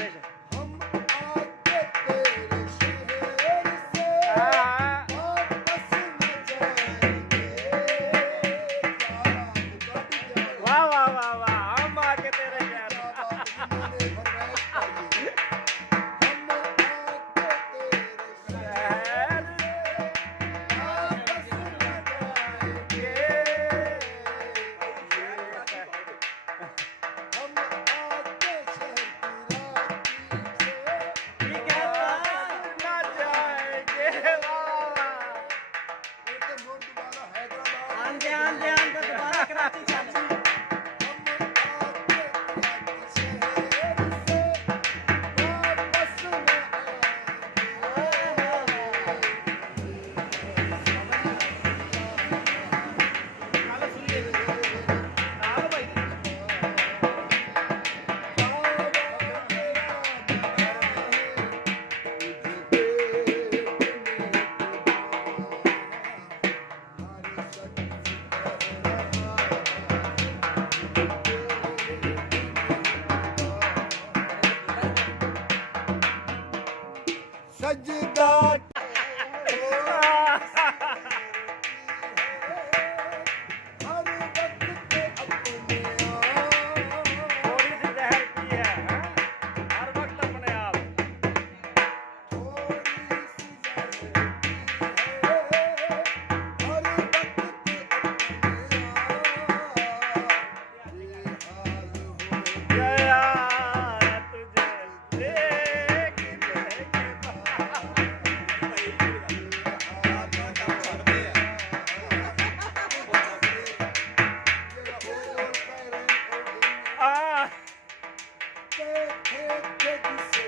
तेरे से। हम आगे तेरे शहर से हाँ, वापस न जाएंगे वाह वाह वाह वाह, हम आके तेरे क्या शहर। बात इन्होंने फरमाइश पाई है। हम आगे तेरे शहर से वापस न जाएंगे हम आगे शहर की राखी से ठीक है, वापस ना जाएंगे, वाह। उनके नोट दोबारा हैदराबाद आंदे आंदे आंदे दोबारा कराची चल हम आगे कराची शहर से वापस न आओ भाई। सजदा हर वक्त अपने थोड़ी सी जहर की है, हाँ? हर वक्त अपने आप। थोड़ी सी जहर हर वक्त अपने ये हाल हो गया तुझे देखने के बाद आ, जग से